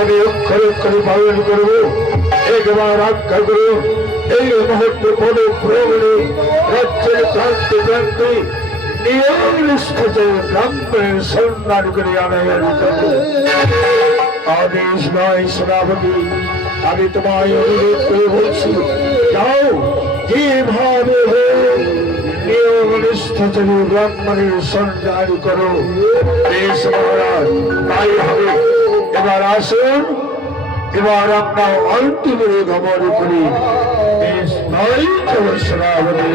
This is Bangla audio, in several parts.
আমি অক্ষরে অক্ষরে পালন করবো। একবার আজ্ঞা করো, এই মুহূর্তে পদে প্রবণে রাজ্যের প্রান্তে প্রান্তে নিয়ম নিষ্ঠতে ব্রাহ্মণের সম্মান করে আনায় আদেশ নয় সেনাপতি, আমি তোমায় অনুরোধ করে বলছি, যাও যেভাবে নিয়ম নিষ্ঠতে ব্রাহ্মণের সম্মান করো। বেশ মহারাজ, তাই হবে। এবার আসুন, এবার আমরা অন্তিমে গমন করি। বেশ নয় চলো সেনাপতি।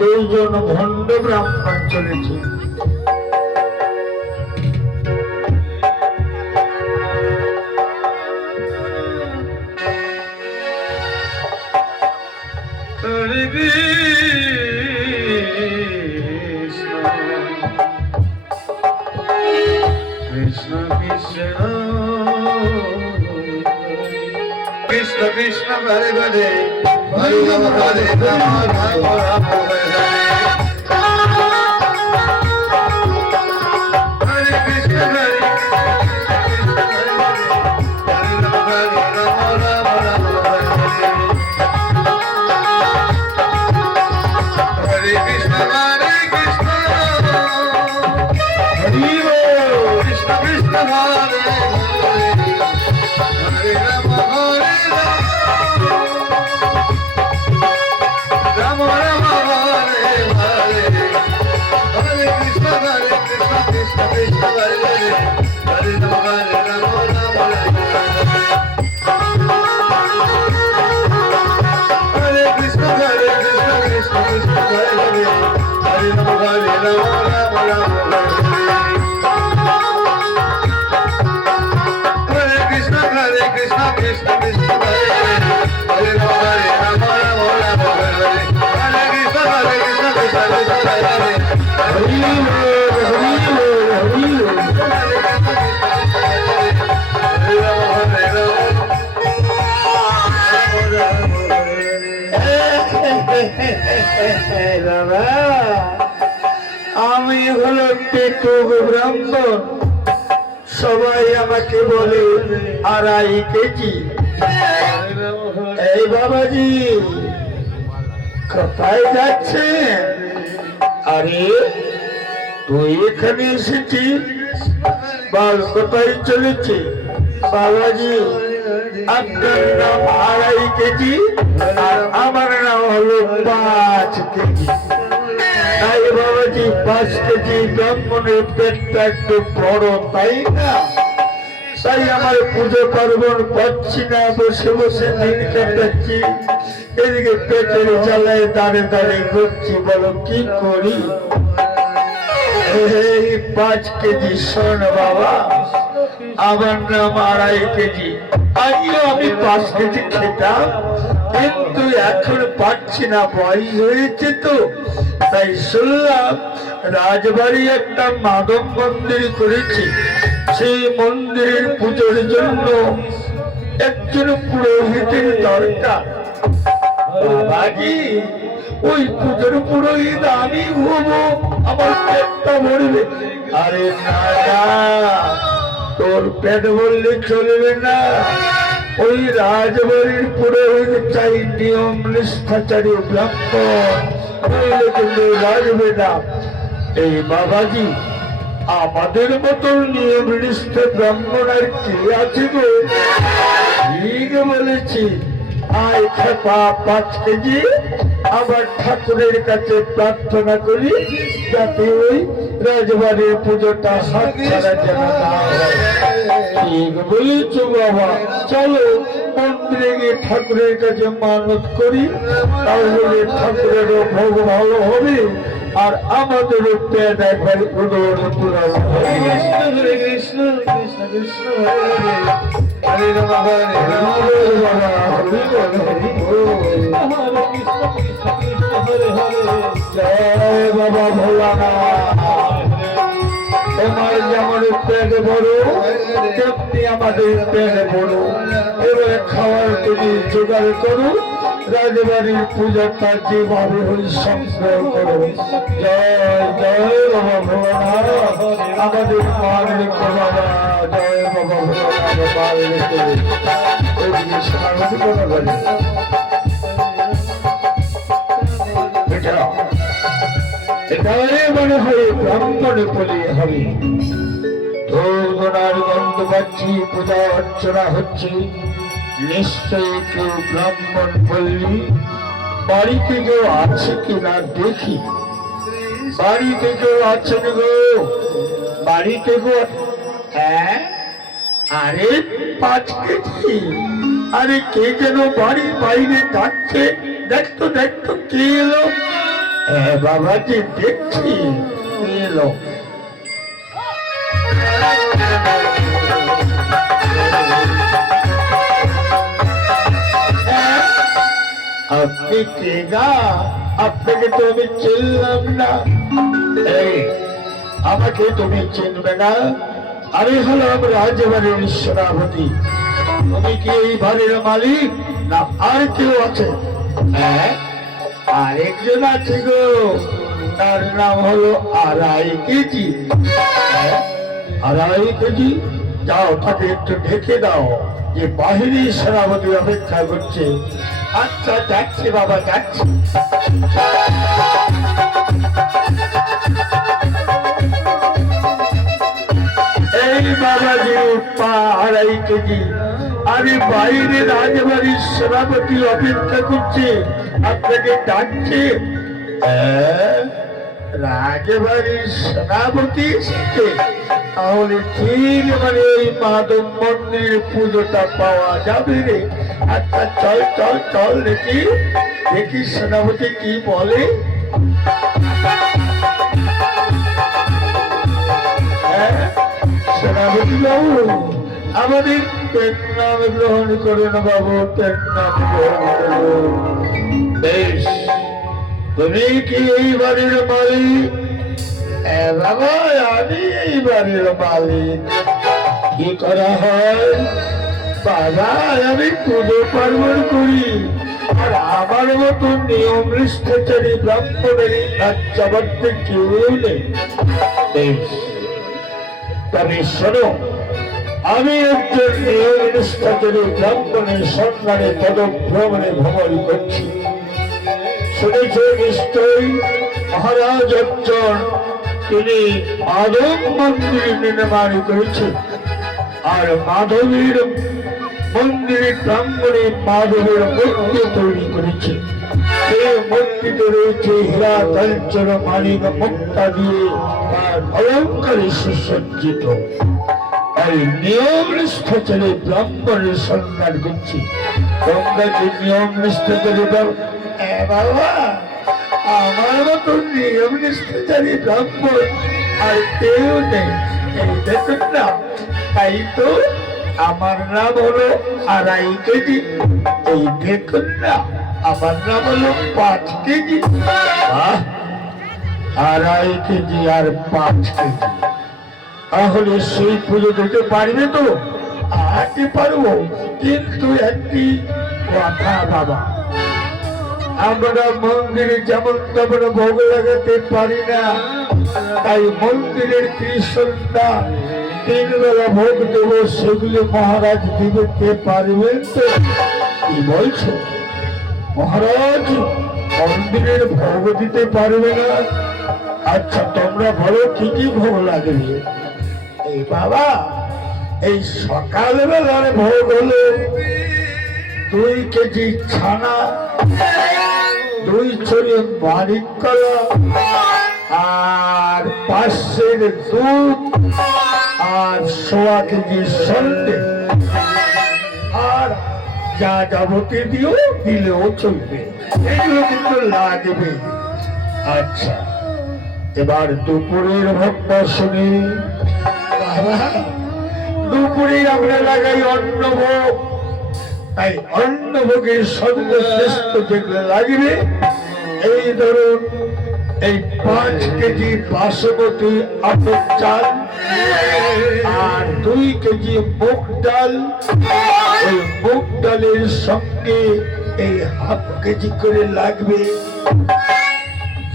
দুইজন ভণ্ড ব্রাহ্মণ চলেছে। কৃষ্ণ কৃষ্ণ কৃষ্ণ কৃষ্ণ হরে হরে হরে রাম হরে রাম রাম রাম হরে হরে কৃষ্ণ হরে আমি হলো পেটুক ব্রাহ্মণ, সবাই আমাকে বলে 2.5 কেজি। এই বাবাজি কোথায় যাচ্ছে? আরে তুই এখানে এসেছিস, বল কোথায় চলেছে? বাবাজি আপনার নাম 2.5 কেজি আর আমার নাম হলো 5 কেজি। তাই বাবাজি 5 কেজি ব্রাহ্মণের পেটটা একটু বড়, তাই না? তাই আমার পুজো পার্বণ পাচ্ছি না, বসে বসে দিন কাটাচ্ছি, এদিকে পেটের জ্বালায় দাঁড়ে দাঁড়িয়ে ঘুরছি। বলো কি করি? এই 5 কেজি শোন বাবা, আমার নাম 2.5 কেজি। আগেও আমি 5 কেজি খেতাম, কিন্তু এখন পাচ্ছি না, বয়স হয়েছে তো। তাই শুনলাম রাজবাড়ি একটা মাধব মন্দির করেছে, সেই মন্দিরের পুজোর জন্য একজন পুরোহিতের দরকার। বাবাজি ওই পুজোর পুরোহিত আমি হবো, আমার পেটটা ভরবে। আরে না, তোর পেট ভরলে চলবে না। ওই রাজবাড়ির পুরোহিত চাই নিয়ম নিষ্ঠাচারী ব্রাহ্মণ, নইলে কিন্তু রাজবে না। এই বাবাজি আমাদের মতো নিয়ম নিষ্ঠা ব্রাহ্মণ আর কে আছে গো? ঠিক বলেছি। আয় খেপা 5 কেজি, আবার ঠাকুরের কাছে প্রার্থনা করি যাতে ওই রাজবাড়ির পুজোটা হাতছাড়া যেন না হয়। ঠিক বলেছ বাবা, চলো মন্দিরে গিয়ে ঠাকুরের কাছে মানত করি, তাহলে ঠাকুরেরও ভোগ ভালো হবে আর আমাদেরও পেট একবার উদর পুরানো হবে। হরে কৃষ্ণ কৃষ্ণ কৃষ্ণ হরে হরে হরে রাম হরে রাম হরে হরে হরে কৃষ্ণ কৃষ্ণ কৃষ্ণ হরে হরে জয় বাবা ভোলানাথ, তোমার যেমন পেট বড় তেমনি আমাদের পেট বড়। এবার খাওয়ার তুমি জোগাড় করো, রাজবাড়ির পূজাটা যেভাবে হই সংগ্রহ করো। জয় জয় বাবা ভোলানাথ, আমাদের মান রেখো বাবা। জয় বাবা ভোলানাথ, মান রেখো। ওইদিকে সেনাপতি কোনো বাড়ি এটাই মনে হয় ব্রাহ্মণে পলিয়ে হবে। ধূপধুনার গন্ধ পাচ্ছি, পূজা অর্চনা হচ্ছে, নিশ্চয়ই কেউ ব্রাহ্মণ পল্লী। বাড়িতে কেউ আছে কিনা দেখি, বাড়িতে কেউ আছেন গো, বাড়িতে গো। হ্যাঁ, আরে 5 কেজি, আরে কে যেন বাড়ির বাইরে ডাকছে, দেখতো দেখতো কে এলো। হ্যাঁ বাবাজি, দেখছি কে এলো। আপনি কে গা? আপনাকে তো আমি চিনলাম না। এই, আমাকে তুমি চিনবে না? আমি হলাম রাজবাড়ির সেনাপতি। তুমি কি এই বাড়ির মালিক না আর কেউ আছে? হ্যাঁ, আরেকজন আছে গো, তার নাম হলো 2.5 কেজি। 2.5 কেজি? যাও, তাকে একটু ঢেকে দাও, যে বাহিনী সেনাপতি অপেক্ষা করছে। আচ্ছা, যাচ্ছি বাবা, যাচ্ছি। এই বাবাজি, 2.5 কেজি। আমি বাইরে রাজবাড়ির সেনাপতি অপেক্ষা করছে, আপনাকে ডাকছে। রাজবাড়ির সেনাপতি এসেছে, তাহলে ঠিক মানে ওই মাধব মন্দির পুজোটা পাওয়া যাবে রে। আচ্ছা, চল চল চল, দেখি দেখি সেনাপতি কি বলে। সেনাপতি বাবু, আমাদের পেন নাম গ্রহণ করুন বাবু, পেন নাম গ্রহণ করুন। বেশ, তুমি কি এই বাড়ির মালিক? বাবা, আমি এই বাড়ির মালিক। কি করা হয়? বাবা, আমি পুজো পার্বণ করি, আর আমার মতো নিয়ম নিষ্ঠাচারী ব্রাহ্মণের রাজ্যাবর্তে কেউ নেই। বেশ, তবে শোনো, আমি একজন নিয়ম নিষ্ঠাচারী ব্রাহ্মণের সন্ধানে পদভ্রমণে ভ্রমণ করছি। শুনেছ নিশ্চয়ই মহারাজ অর্জুন তিনি মাধব মন্দির নির্মাণ করেছেন, আর মাধবীর মন্দিরের প্রাঙ্গণে মাধবের মূর্তি তৈরি করেছে। সেই মূর্তিতে রয়েছে হীরা, কাঞ্চন, মানিক, মুক্তা দিয়ে তার অলঙ্কারে সুসজ্জিত। আর নিয়ম নিষ্ঠাচারী ব্রাহ্মণের সন্ধান করছি। তোমরা কি নিয়ম নিষ্ঠাচারী? বাবা, আমার মতো নিয়ম নিষ্ঠাচারী ব্রাহ্মণ আর কেউ নেই। এই দেখুন না, তাই তো আমার নাম হলো 2.5 কেজি। এই দেখুন না, আমার নাম হলো 5 কেজি। 2.5 কেজি আর 5 কেজি, তাহলে সেই পুজো দিতে পারবে তো? আগে পারবো, কিন্তু একটি কথা বাবা, আমরা মন্দিরে যেমন তেমন ভোগ লাগাতে পারি না। তাই মন্দিরের কৃষ্ণটা 3 বেলা ভোগ দেব, সেগুলি মহারাজ দিতে পারবেন তো? কি বলছো মহারাজ, মন্দিরের ভোগ দিতে পারবে না? আচ্ছা, তোমরা বলো কি কি ভোগ লাগবে? এই বাবা, এই সকালবেলার ভোগ হলো 2 কেজি ছানা, 2 ছড়ি মানিক কলা, আর 500 দুধ, আর 1.25 কেজি সন্দেশ, আর যা যাবতীয় দিলেও চলবে, এগুলো কিন্তু লাগবে। আচ্ছা, এবার দুপুরের ভোগটা শুনি। দুপুরে আমরা লাগাই অন্নভোগ, তাই অন্নভোগের সর্বশ্রেষ্ঠ যেগুলো লাগবে, এই ধরুন এই 5 কেজি বাসমতি আতপ চাল আর 2 কেজি মুগ ডাল, ওই মুগ ডালের সঙ্গে এই হাফ কেজি করে লাগবে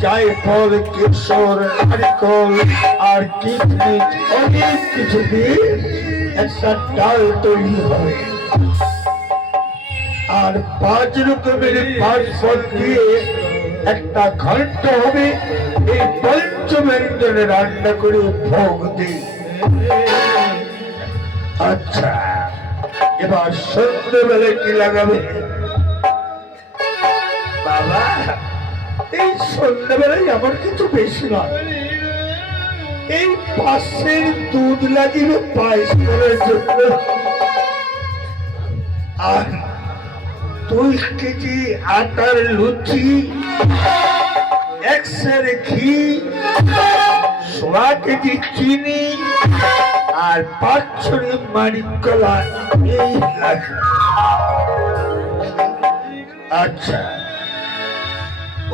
জায়ফল, কেশর, নারকেল আর কিশমিশ, অনেক কিছু দিয়ে একটা ডাল তৈরি হবে। আর 5 রকমের 5 ফল দিয়ে একটা ঘন্ট হবে। এই পঞ্চব্যঞ্জনে রান্না করে ভোগ দিই। আচ্ছা, এবার সন্ধ্যেবেলায় কি লাগাবে? বাবা, এই সন্ধ্যাবেলায় আমার কিছু বেশি নয়, এই 500 দুধ লাগিবে পায়েস করার জন্য, আর 2 কেজি আটার লুচি, 1 সের ঘি, 1.5 কেজি চিনি আর 5 ছড়ি মানিক কলা, এই লাগবে। আচ্ছা,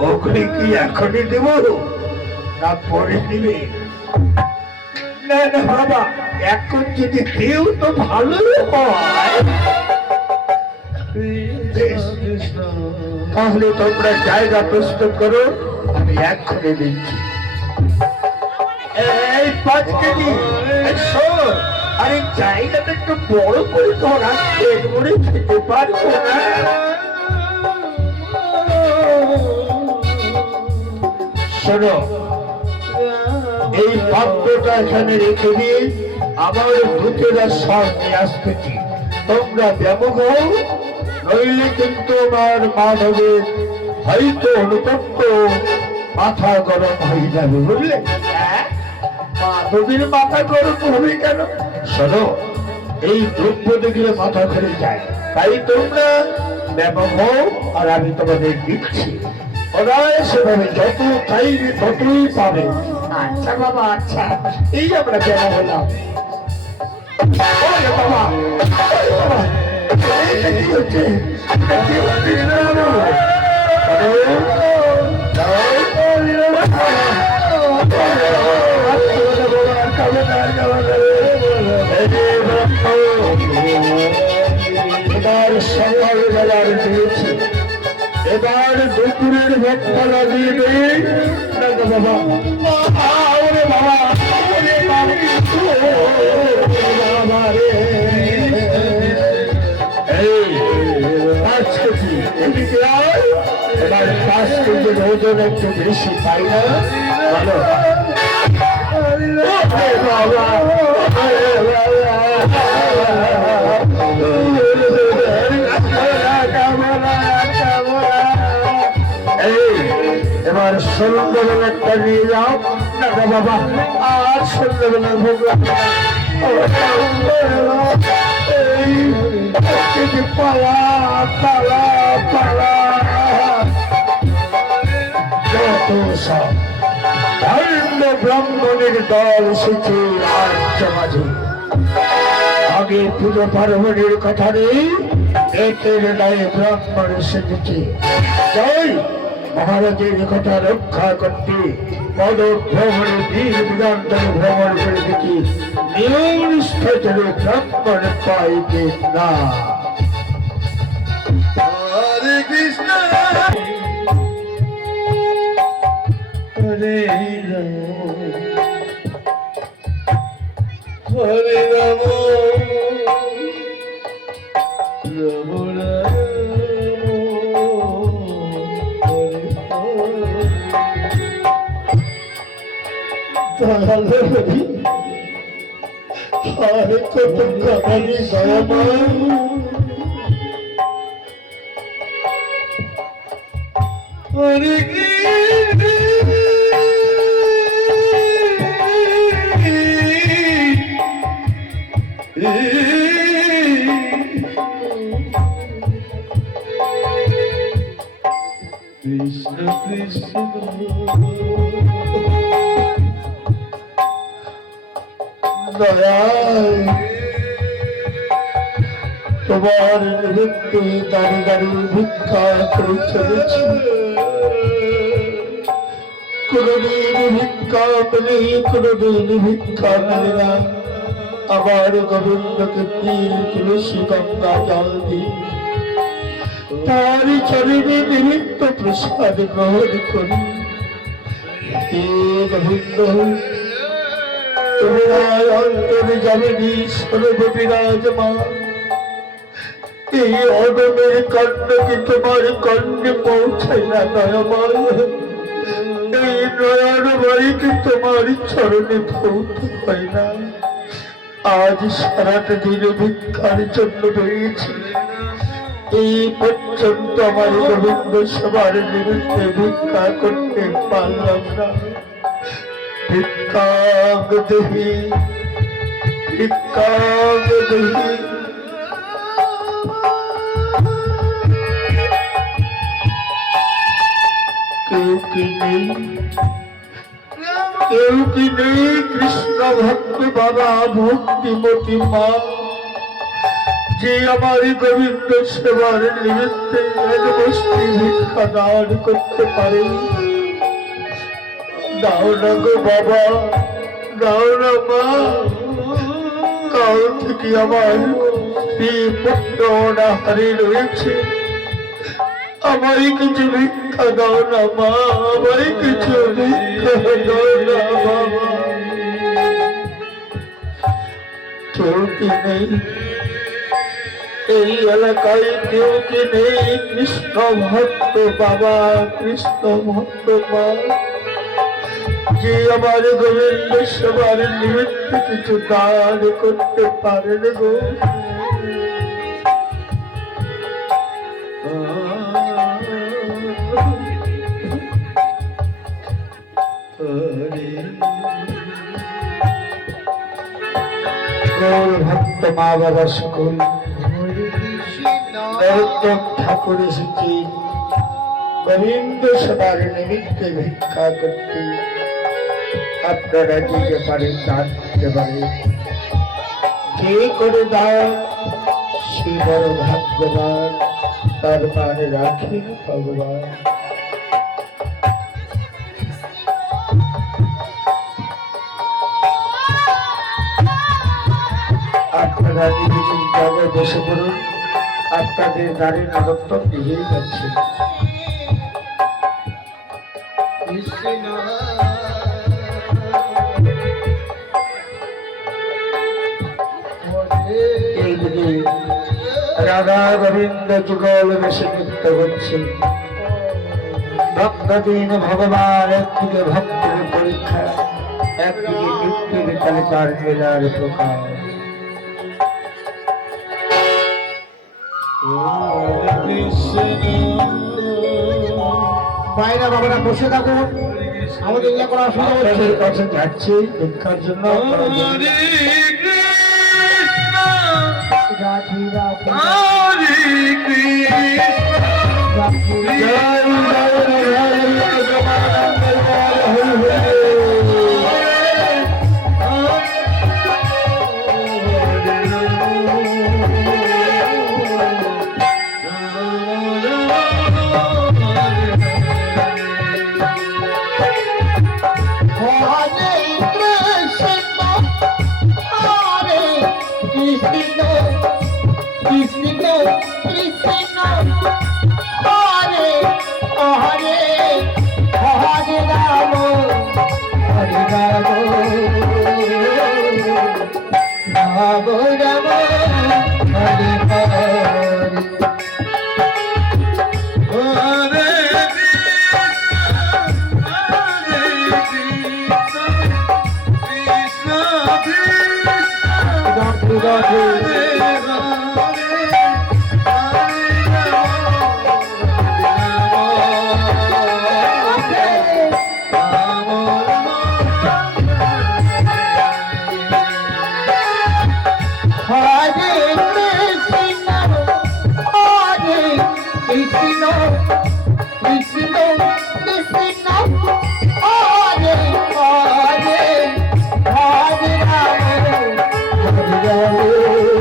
ওগুলি কি এখনই দেব না পরে দিবে? না না বাবা, এখন যদি দেও তো ভালোই হয়। তাহলে তোমরা জায়গা প্রস্তুত করো, আমি এক্ষুনি দিচ্ছি। এই 5 কেজি আরে জায়গাটা একটু বড় করে ধরা, পেট ভরে খেতে পারবো না। শোনো, এই পাত্রটা এখানে রেখে দিয়ে আমার ভূতেরা সব নিয়ে আসতেছি, তোমরা ব্যাপক হও, নইলে কিন্তু আমার মাধবের হয়তো অনুতপ্ত মাথা গরম হয়ে যাবে, বুঝলে? মাধবের মাথা গরম হবে কেন? শোনো, এই দ্রব্য দেখলে মাথা ধরে যায়, তাই তোমরা ব্যাপক হও, আর আমি তোমাদের দিচ্ছি। ওরা সেভাবে যত চাইবে ততই পাবে। আচ্ছা বাবা, আচ্ছা, এই আমরা কেন হলাম? বাবা, বাবা, এইটা কি হচ্ছে? এটা কি হচ্ছে? এবার সকালবেলার দিয়েছি, এবার দুপুরের ভক্তা লাগিয়ে দেই বাবা। ওরে বাবা, ওরে বাবা রে, এই 5 কেজি এদিকে আয়। এবার 5 কেজির ওজন একটু বেশি, তাই না? ভালো বাবা, এবার সন্ধ্যাবেলাটা নিয়ে যাও না বাবা, আর সন্ধ্যাবেলা ভোগ পালা পালা পালা যত সব ব্রাহ্মণের দল এসেছে রাজ্য মাঝে। আগে পুজো পার্বণের কথা নেই, একের গায়ে ব্রাহ্মণ এসেছে। জয় মহারাজের কথা রক্ষা করতে পদভ্রমণে দীর বিদান্তরে ভ্রমণ করে দেখি নিয়মনিষ্ঠরে ব্রাহ্মণ পাইতে না। হরে কৃষ্ণ হরে রাম হরে রাম রাম রাম। আরে কত কামানি দয়াময়, হরে কৃষ্ণ কৃষ্ণ দয়াল, তোমার নিমিত্তে দাঁড়িয়ে দাঁড়িয়ে ভিক্ষা করে চলেছি। কোনদিন ভিক্ষা পেলে কোনদিন ভিক্ষা মেলে না। আমার গোবিন্দকে তিল তুলসী গঙ্গা জল দিই, তার চরণে নিমিত্ত প্রসাদ গ্রহণ করি। হে গোবিন্দ, তোমার অন্তরে জননী সর্ববিরাজমান, এই অদমের কর্ণকে তোমার কর্ণে পৌঁছাই না দয়াময়। এই নয়ন বাড়িকে তোমার চরণে ধৌত হয় না। আজ সারাটা দিন ভিক্ষার জন্য বেরিয়েছি, এই পর্যন্ত আমার গোবিন্দ সবার নিমিত্তে ভিক্ষা করতে পারলাম না। ভিক্ষাং দেহি, ভিক্ষাং দেহি। কেউ কি নেই, কেউ কি নেই কৃষ্ণ ভক্ত বাবা ভক্তিমতী মা, যে আমার গোবিন্দ সেবার নিমিত্তে এক বস্তি ভিক্ষা দান করতে পারে? দাও না গো বাবা, দাও না মা। কাল থেকে আমার স্ত্রী পুত্র অনাহারে রয়েছে, আমায় কিছু ভিক্ষা দাও না মা, আমায় কিছু ভিক্ষা দাও না বাবা। কেউ কি নেই এই এলাকায়, কেউ কি নেই কৃষ্ণ ভক্ত বাবা, কৃষ্ণ ভক্ত মা, যে আমার গোবিন্দ সবার নিমিত্তে কিছু দান করতে পারেন গো? ভক্ত মা বাবা সকল ঠাকুর এসেছি গোবিন্দ সবার নিমিত্তে ভিক্ষা করতে। আপনারা দিতে পারেন, দান দিতে পারেন, যে করে দান সে বড় ভাগ্যবান, তার মানে রাখেন ভগবান। আপনারা নিজে নিজ জায়গায় বসে পড়ুন, আপনাদের গাড়ির আনন্দ নিজেই যাচ্ছে। এইদিকে রাধা গোবিন্দ যুগল বেশি নৃত্য করছে। ভক্তদিন ভগবান একদিকে ভক্তের পরীক্ষা, একদিকে নৃত্যের তালিকার মেলার প্রকার। বাইরে বাবারা বসে থাকুন, আমাদের ইয়ে করা আপনাদের কাছে যাচ্ছি ভিক্ষার জন্য। Hare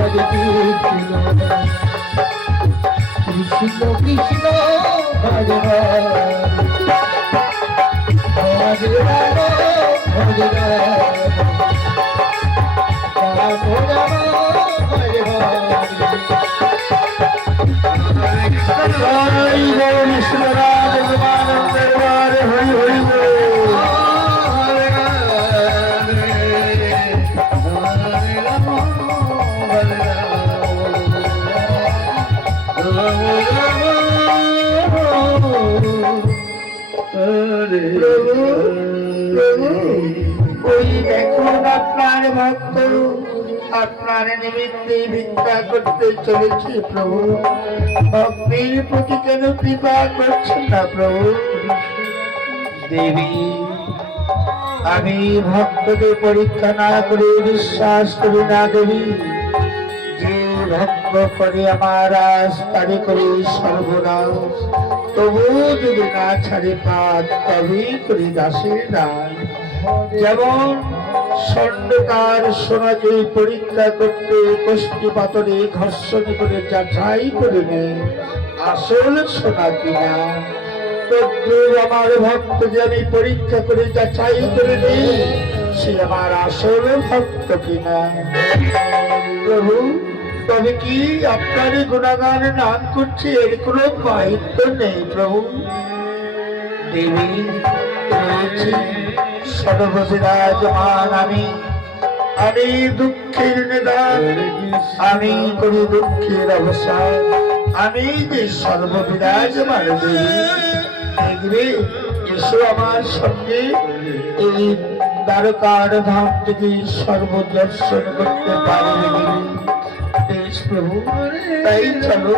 হরে কৃষ্ণ কৃষ্ণ কৃষ্ণ হরে হরে হরে রাম হরে রাম রাম রাম হরে হরে জয় গৌর বিষ্ণুরাজ ভগবান দরবার হরি হরি বল। হরে রাম হরে রাম ওই দেখুন আপনার ভক্ত আপনার নিমিত্তে ভিক্ষা করতে চলেছি প্রভু, ভক্তির প্রতি কেন কৃপা করছেন না প্রভু? দেবী, আমি ভক্তকে পরীক্ষা না করে বিশ্বাস করি না দেবী। যে ভক্ত করে আমার আস্তারে করে সর্বনাশ, তবু যদি না ছাড়ে পাত তবেই করি দাসের দান। যেমন স্বর্ণকার সোনাকে পরীক্ষা করতে কষ্টি পাথরে ঘর্ষণ করে যাচাই করে নেয় আসল সোনা কিনা, তদ্রূপ আমার ভক্তকে আমি পরীক্ষা করে যাচাই করে নেই সে আমার আসল ভক্ত কিনা। প্রভু, তবে কি আপনার গুণাগান নাম করছে এর কোনো মাহিত্য নেই প্রভু? দেবী রয়েছে সর্ববিরাজমান আমি দুঃখের নিদান, আমি করি দুঃখের অবসান, আমি যে সর্ববিরাজমান দেবী। দেখবে এসো আমার সঙ্গে এই দ্বারকার ধাম থেকে সর্বদর্শন করতে পারবে দেবী। বেশ প্রভু, তাই চলো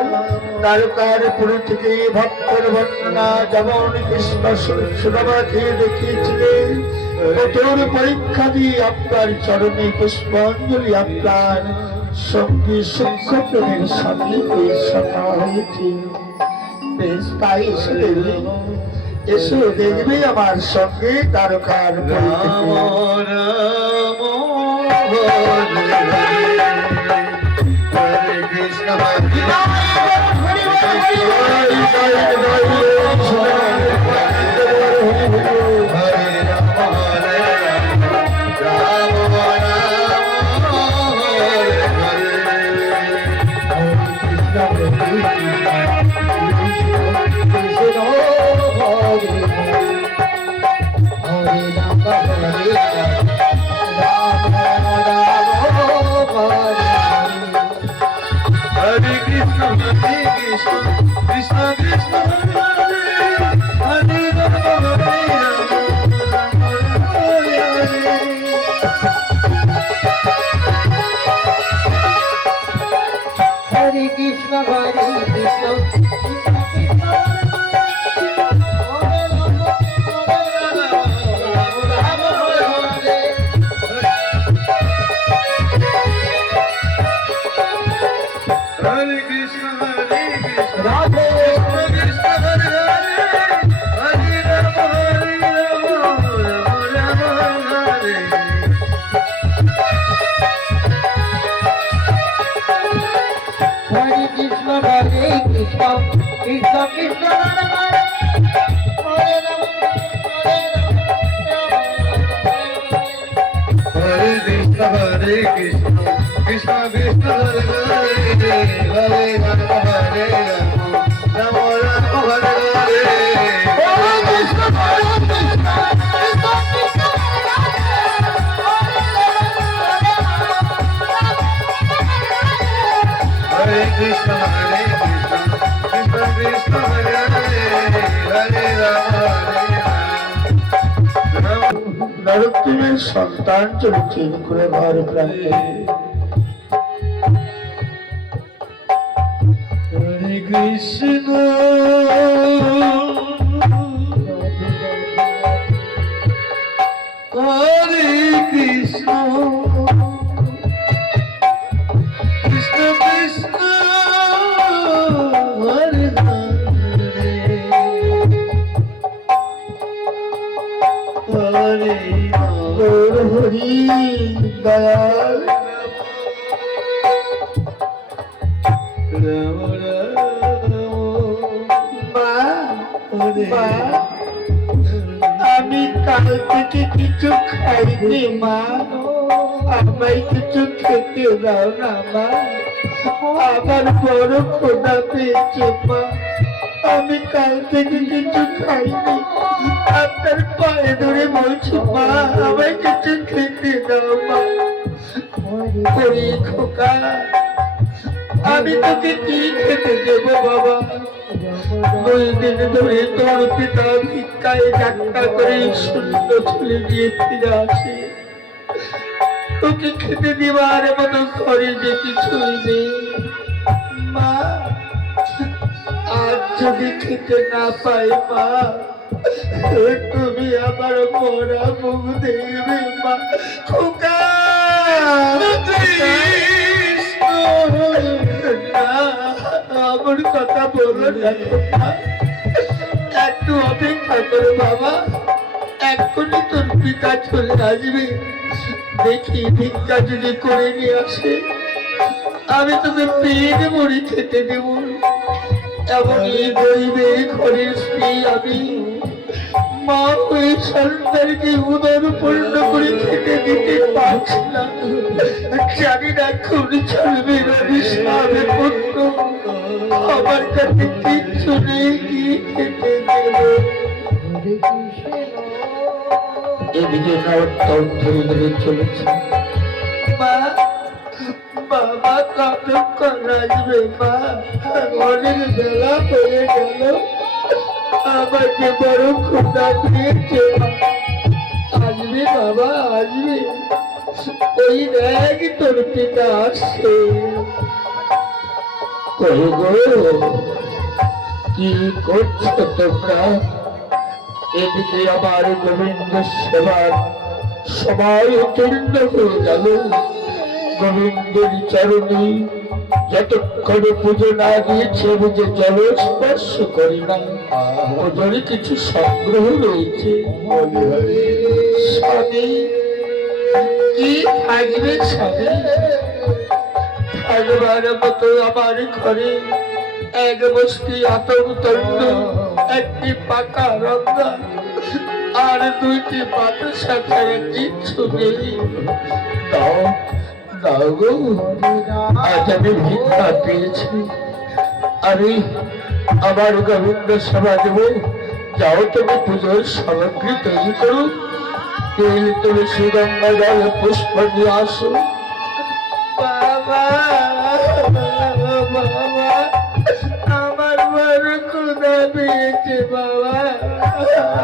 দ্বারকার পুরী থেকে ভক্তের বর্ণনা যেমন কৃষ্ণ সুদামাকে দেখিয়েছিলেন, কঠোর পরীক্ষা দিয়ে আপনার চরণে পুষ্পাঞ্জলি আপনার সঙ্গে সূক্ষ্ম প্রেমের সাথে সখা হয়েছে। বেশ তাই এসে দেখবে, এসে দেখবে আমার সঙ্গে দ্বারকার পুরী নরোত্তমের সন্তান চলেছেন করে ঘর প্রান্তে। হরে কৃষ্ণ হরে কৃষ্ণ কৃষ্ণ কৃষ্ণ হরে হরে হরি দয়াল মা, মা, আমি কাল থেকে কিছু খাইনি মা, আমায় কিছু খেতে দাও না মা, আমার বড় ক্ষুধা পেয়েছে মা, আমি কাল থেকে কিছু খাইনি, আপনার পায়ে ধরে বলছি মা, আমায় কিছু খেতে দাও মা। ওরে খোকা, আমি তোকে কি খেতে দেবো বাবা, 2 দিন ধরে তোর পিতা ভিক্ষায় যাত্রা করে শূন্য চলে গিয়ে ফিরে আসে, তোকে খেতে দেবার মতো ঘরে যে কিছুই নেই মা, আজ যদি খেতে না পাই মা, তুমি আমার মরা মুখ দেখবে মা। খোকা, আমার কথা বলো না খোকা, একটু অপেক্ষা করো বাবা, এক্ষুনি তোর পিতা চলে আসবে, দেখি ভিক্ষা যদি করে নিয়ে আসে, আমি তোকে পেট ভরে খেতে দেব। এমনই গরিবে ঘরের স্ত্রী আমি, মা ওই সন্তানকে উদর পূর্ণ করে খেতে দিতে পারছি না, জানি না খুব চলবে রবিশাবে পুত্র, আমার কাছে কিচ্ছু নেই, কি খেতে দেব। এদিকে নরোত্তম ধীরে ধীরে চলেছে। মা, বাবা কতক্ষণ আসবে মা, অনেক বেলা হয়ে গেল, আমাকে বড় ক্ষুধা পেয়েছে মা, আসবে বাবা আসবে, ওই দেখ তোর পিতা আসছে। কই গো, কি করছো তোমরা? এদিকে আমার গোবিন্দ সেবার সবাই উত্তীর্ণ হয়ে গেল, গোবিন্দের চরণে যতক্ষণে পুজো না দিয়েছে বুঝে জল স্পর্শ করি না, ওদের কিছু সংগ্রহ রয়েছে। স্বামী কি থাকবে স্বামী, থাকবার মতো আমার ঘরে এক বস্তি আতঙ্কতন্ড, একটি পাকা রঙ্গা আর 2টি বাতাসা ছাড়া কিচ্ছু নেই। দাও গো, আজ আমি ভিক্ষা পেয়েছি, আমি আমার গোবিন্দ সেবা দেব। যাও তুমি পুজোর সামগ্রী তৈরি করো, তেল তুলসী গঙ্গা জল পুষ্প নিয়ে আসো। বাবা, বাবা, আমার বড় ক্ষুধা পেয়েছে বাবা,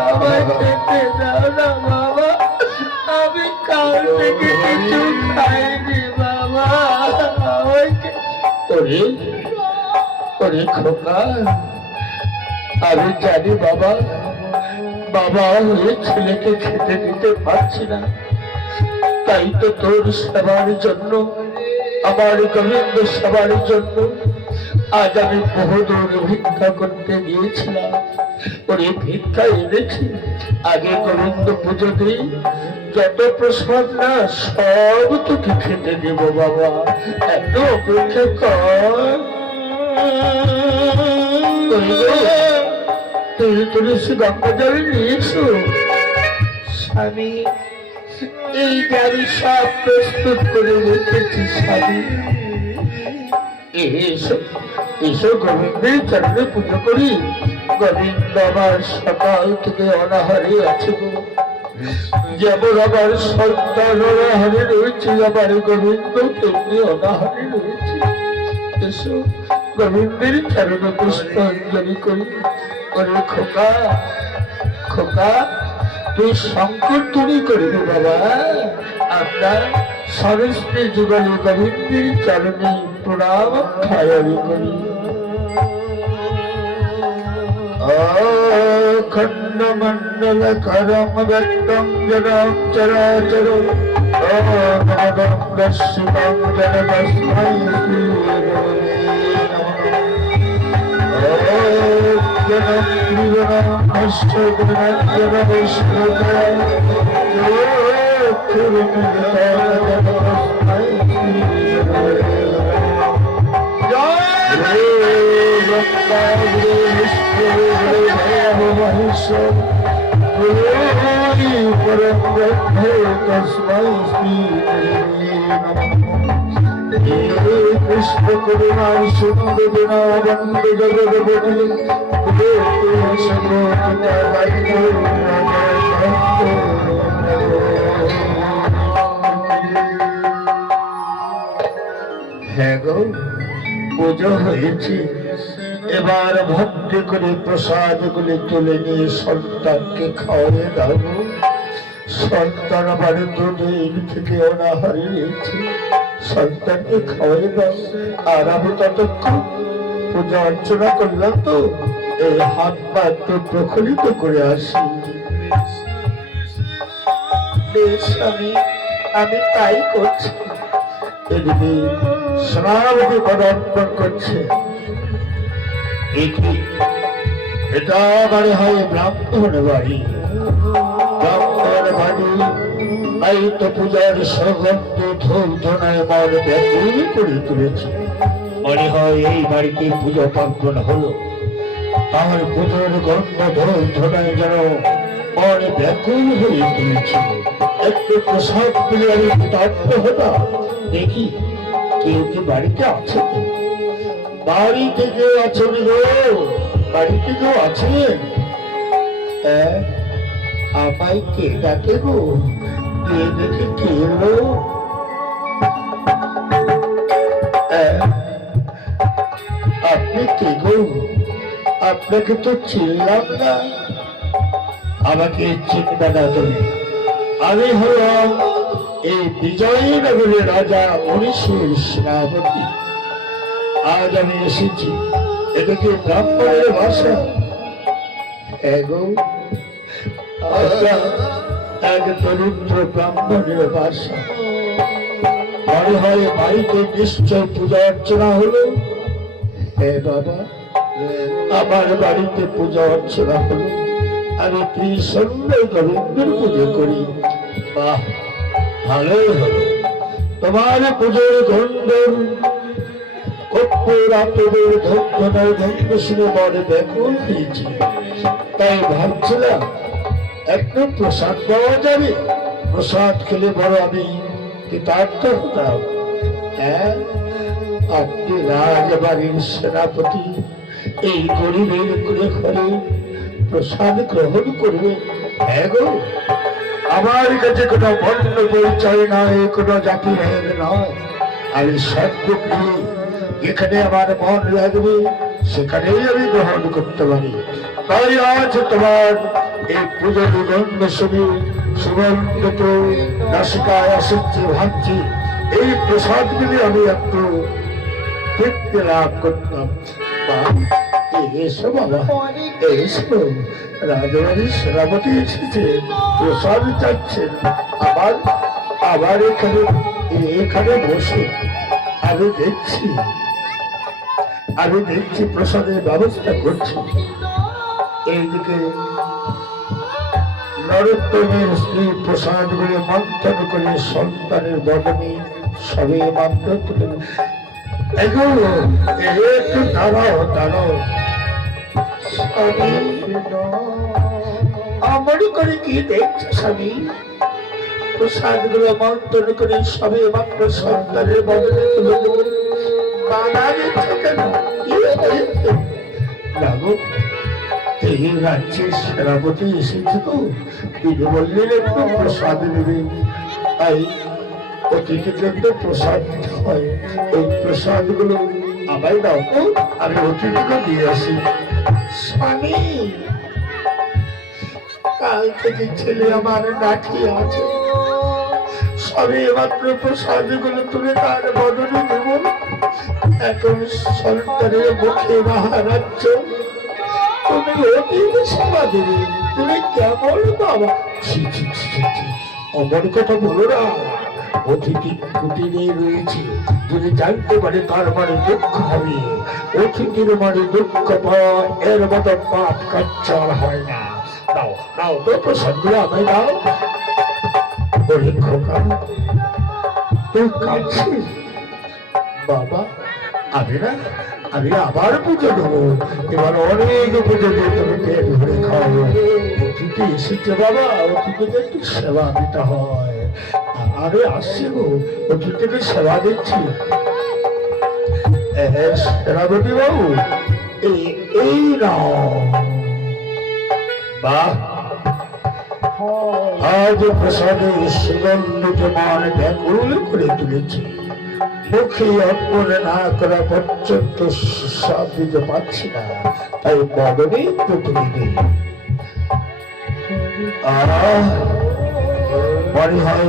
আমার খেতে দাও না বাবা, আমি কাল থেকে কিছু খাইনি বাবা। ওরে ওরে খোকা, আমি জানি বাবা, বাবা হয়ে ছেলেকে খেতে দিতে পারছি না, তাই তো তোর সেবার জন্য, আমার গোবিন্দ সেবার জন্য আজ আমি বহুদূর ভিক্ষা করতে গিয়েছিলাম। ওরে ভিক্ষা এনেছি, আগে গোবিন্দ পুজো দিই, যত প্রসাদ না সব তোকে খেতে দেব বাবা, এত অপেক্ষা কর। তুলসী গঙ্গা জল নিয়েছো? স্বামী, এই গাড়ি সব প্রস্তুত করে রেখেছি স্বামী। এসো এসো, গোবিন্দের চরণে পুজো করি। গোবিন্দ আমার সকাল থেকে অনাহারে আছে গো, যেমন আমার সন্তান অনাহারে রয়েছে, আমার গোবিন্দ তেমনি অনাহারে রয়েছে। এসো গোবিন্দের চরণে পুষ্পাঞ্জলি করি। ওরে খোকা, খোকা, তুই সংকীর্তনই করবি বাবা, আমরা সরস্বতী যুগলে গোবিন্দের চরণে প্রণাম খায়ারি করি। অখণ্ড মণ্ডল করম ব্যক্তং জনম চরাচর শিবং জন তস্मै শ্রী জনম ত্রিগুণম অষ্ট গুণাজ্ঞম শ্লোকায় জয় কৃষ্ণ করুণার সুন্দর বিনা বন্ধ জগৎপতি হ্যাঁ গো, পুজো হয়েছে। এবার ভক্তি করে প্রসাদ গুলি তুলে নিয়ে সন্তানকে খাওয়াবে দাও। সন্তান আবার দুদিন থেকে অনাহারে রয়েছে, সন্তানকে খাওয়াই দাও। আর আমি ততক্ষণ পূজা অর্চনা করলাম তো, এই হাত পা একটু প্রখলিত করে আসি। বেশ, আমি তাই করছি। এদিকে সোনাবতী পদার্পণ করছে। এটা বাড়ি হয় ব্রাহ্মণ বাড়ি। ব্রাহ্মণ বাড়ি এই তো পূজার সগন্ধে ধূপ ধনায় মন ব্যাকুল করে তুলেছে। মনে হয় এই বাড়িতে পুজো পার্বণ হলো, তার পুজোর গন্ধ ধূপ ধনায় যেন মন ব্যাকুল হয়ে তুলেছে। একটু প্রসাদ পেলে আমি কৃতার্থ হতাম। দেখি কেউ কি বাড়িতে আছে? বাড়িতে কেউ আছেন গো? বাড়িতে কেউ আছেন? আমায় কে ডাকে গো? কে দেখে কে এলো? আপনি কে গো? আপনাকে তো চিনলাম না। আমাকে চিনবে না তুমি? আমি হলাম এই বিজয়নগরের রাজা মনীষীর সেনাপতি। আজ আমি এসেছি, এটা কি ব্রাহ্মণের ভাষা? এক দরিদ্র ব্রাহ্মণের ভাষা। মনে হয় বাড়িতে নিশ্চয় পূজা অর্চনা হলো। হ্যাঁ বাবা, আমার বাড়িতে পূজা অর্চনা হলো। আমি ত্রিসন্ধ্যা গোবিন্দের পুজো করি। বাহ, ভালোই হলো। তোমার পুজোর গন্ধ তাই ভাবছিলাম একটু প্রসাদ পাওয়া যাবে। প্রসাদ খেলে বড় আমি কৃতার্থ হতাম। হ্যাঁ, আপনি রাজবাড়ির সেনাপতি, এই গরিবের করে ঘরে প্রসাদ গ্রহণ করবে? হ্যাঁ গো, আমার কাছে কোনো বর্ণ পরিচয় নয়, কোনো জাতি ভেদ নয়। আমি সদ্যুক নিয়ে যেখানে আমার মন লাগবে সেখানেই আমি গ্রহণ করতে পারি। তাই আজ তোমার এই পুজো দুর্গন্ধ শুনে সুগন্ধিত নাসিকায় আসছে। ভাবছি এই প্রসাদগুলি আমি একটু তৃপ্তি লাভ করতাম। এসো বাবা, এসো। রাজবাড়ির সেনাপতি এসেছে, প্রসাদ চাচ্ছেন। আবার এখানে বসে আমি দেখছি প্রসাদের ব্যবস্থা করছি। এইদিকে নরোত্তমের স্ত্রী প্রসাদ গুলি মন্থন করে সন্তানের বদনে সবে মাত্র তুলে। একটু দাঁড়াও। আমার করে কি দেখছো স্বামী? প্রসাদ গুলো মন্থন করে সবে মাত্র সন্তানের বদনে তুলে দেবো। বাধা দিচ্ছ কেন? এই রাজ্যের সেনাপতি এসেছে তো, তিনি বললেন একটু প্রসাদ নেবেন। তাই অতিথিদের তো প্রসাদ দিতে হয়। এই প্রসাদ গুলো আমায় দাও তো, আমি অতিথিকে দিয়ে আসি। স্বামী, কাল থেকে ছেলে আমার লাঠি আছে, সবে মাত্র প্রসাদ গুলো তুলে তার বদলে দেব। এখন সন্তানের মুখে মহারাজ্য, তুমি অতিথি সেবা দেবে? তুমি কেমন বাবা? অমর কথা বলো না। অতিথি কুটিরে রয়েছে, যদি জানতে পারে তার মানে দুঃখ হবে। অতিথির মানে দুঃখ পাওয়া, এর মতো পাপ কাজ হয় না। দাও তো প্রসাদগুলো আমায় দাও। বলি খোকা, তুই কাঁদছিস? বাবা, আমি না আমি আবার পুজো দেবো, এবার অনেক পুজো দিয়ে তুমি পেট ভরে খাওয়াবো। অতিথি এসেছে বাবা, অতিথিদের একটু সেবা দিতে হয়। আরে আসছি গো, অতিথিকে সেবা দিচ্ছি। সেনাপতি বাবু, এই নাও। বাহ, আজ প্রসাদের সুগন্ধকে মান ব্যাকুল করে তুলেছে। মুখে অর্পণ না করা পর্যন্ত সুস্বাদ দিতে পারছি না, তাই বদনে তো তুমি নেই। মনে হয়